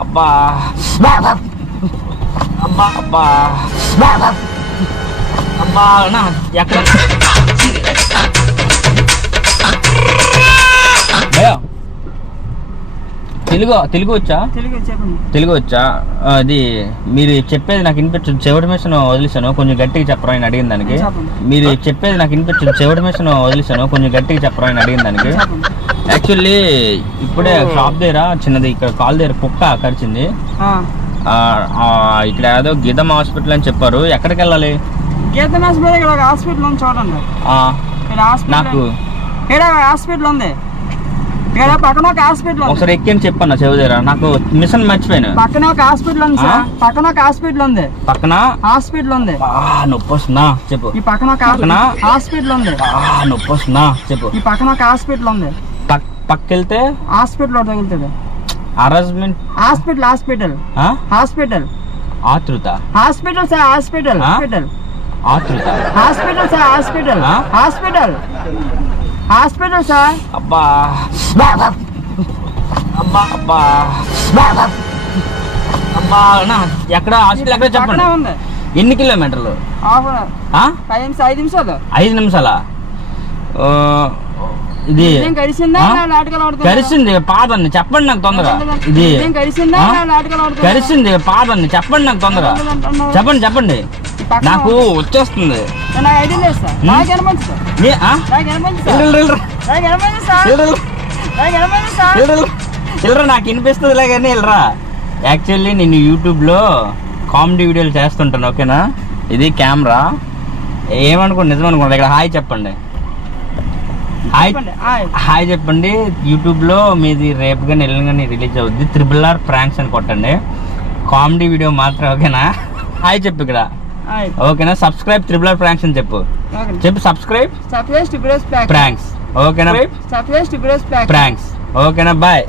అబ్బా అబ్బా అబ్బా అబ్బా నా ఎక్కడ తెలుగు వచ్చా? తెలుగు వచ్చా? అది మీరు చెప్పేది నాకు వినిపించదు, చెవిటి మిషన్ వదిలేసాను, కొంచెం గట్టిగా చెప్పరా అని అడిగిన దానికి. మీరు చెప్పేది నాకు వినిపించదు, చెవిటి మిషన్ వదిలేసాను, కొంచెం గట్టిగా చెప్పరా అని అడిగిన దానికి. యాక్చువల్లీ ఇప్పుడే షాప్ దగ్గర చిన్నది ఇక్కడ కాల్ దగ్గర కుక్క కరిచింది. ఇక్కడ ఏదో గీతం హాస్పిటల్ అని చెప్పారు, ఎక్కడికి వెళ్ళాలి? గీతం హాస్పిటల్ ఉంది చూడండి. నాకు హాస్పిటల్ ఉంది పక్కన ఒక హాస్పిటల్. ఒకసారి ఎక్కి అని చెప్పన్నా చెవి దగ్గర, నాకు మిషన్ మర్చిపోయాను. పక్కన ఒక హాస్పిటల్ ఉంది సార్, పక్కన ఒక హాస్పిటల్ ఉంది. పక్కన హాస్పిటల్ ఉంది. నొప్పి వస్తుందా చెప్పు. ఈ పక్కన ఒక హాస్పిటల్ ఉంది. నొప్పి వస్తుందా చెప్పు. ఈ పక్కన ఒక హాస్పిటల్ ఉంది. పక్కెళ్తే హాస్పిటల్ తగులుతుంది. అరేంజ్మెంట్ హాస్పిటల్ హాస్పిటల్ హాస్పిటల్ ఆతృత హాస్పిటల్ సార్ హాస్పిటల్ హాస్పిటల్ ఆతృత hospital sir hospital hospital hospital sir. అబ్బా అబ్బా అబ్బా అబ్బా ఎక్కడ హాస్పిటల్ ఎక్కడ చెప్పండి. ఎన్ని కిలోమీటర్లు? 5 నిమిషాలు. 5 నిమిషాలా? ఇది కరిసింది పాదాన్ని చెప్పండి నాకు తొందరగా. ఇది కరిసింది పాదాన్ని చెప్పండి నాకు తొందరగా. చెప్పండి నాకు వచ్చేస్తుంది. వెళ్ళరా నాకు వినిపిస్తుందిలే కానీ వెళ్ళరా. యాక్చువల్లీ నేను యూట్యూబ్లో కామెడీ వీడియోలు చేస్తుంటాను, ఓకేనా? ఇది కెమెరా. ఏమనుకోండి, నిజమనుకోండి. ఇక్కడ హాయ్ చెప్పండి, హాయ్ చెప్పండి. యూట్యూబ్లో మీది రేపు కానీ ఎల్లుండి కానీ రిలీజ్ అవుద్ది. RRR ప్రాంక్స్ అని కొట్టండి, కామెడీ వీడియో మాత్రం, ఓకేనా? హాయ్ చెప్పు ఇక్కడ, ఓకేనా? సబ్స్క్రైబ్ RRR ప్రాంక్స్ అని చెప్పు. సబ్స్క్రైబ్ ప్రాంక్స్, ఓకేనా? ప్రాంక్స్, ఓకేనా? బాయ్.